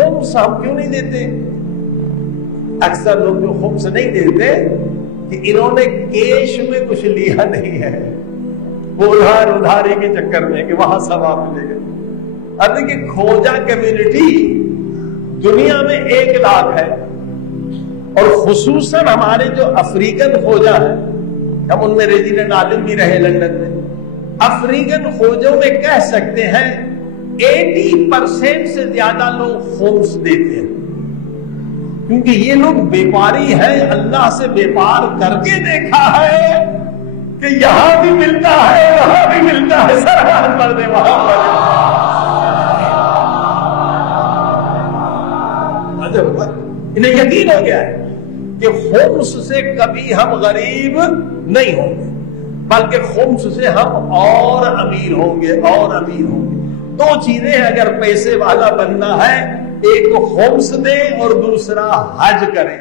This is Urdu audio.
خمس ہم کیوں نہیں دیتے؟ اکثر لوگ جو خمس نہیں دیتے کہ انہوں نے کیش میں کچھ لیا نہیں ہے، وہ ادھاری کے چکر میں کہ وہاں ثواب ملے گا۔ اب دیکھیں کھوجا کمیونٹی دنیا میں 1 لاکھ ہے، اور خصوصاً ہمارے جو افریقن کھوجا ہیں، ہم ان میں ریزیڈنٹ عالم بھی رہے لندن میں، افریقن کھوجوں میں کہہ سکتے ہیں 80% سے زیادہ لوگ خمس دیتے ہیں، کیونکہ یہ لوگ بیپاری ہیں، اللہ سے بیپار کر کے دیکھا ہے کہ یہاں بھی ملتا ہے وہاں بھی ملتا ہے، سرحد پر دے وہاں پر انہیں یقین ہو گیا ہے کہ خمس سے کبھی ہم غریب نہیں ہوں گے، بلکہ خمس سے ہم اور امیر ہوں گے اور امیر ہوں گے۔ 2 چیزیں اگر پیسے والا بننا ہے، ایک خمس دے اور دوسرا حج کریں۔